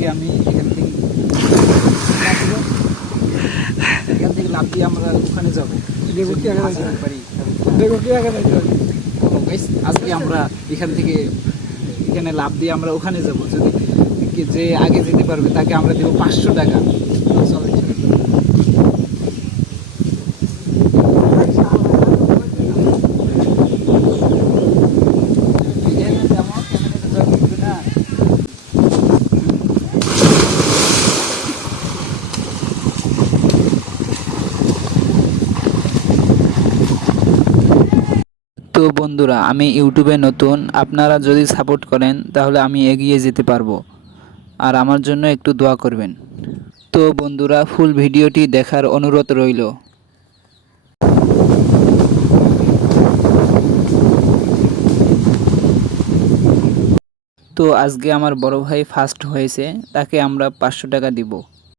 আজকে আমি এখান থেকে লাফ দিয়ে আমরা ওখানে যাবো। আজকে আমরা এখানে লাফ দিয়ে আমরা ওখানে যাবো। যদি যে আগে যেতে পারবে তাকে আমরা দেবো 500 টাকা। তো বন্ধুরা, আমি ইউটিউবে নতুন, আপনারা যদি সাপোর্ট করেন তাহলে আমি এগিয়ে যেতে পারবো, আর আমার জন্য একটু দোয়া করবেন। তো বন্ধুরা, ফুল ভিডিওটি দেখার অনুরোধ রইল। তো আজকে আমার বড় ভাই ফার্স্ট হয়েছে, তাকে আমরা 500 টাকা দিব।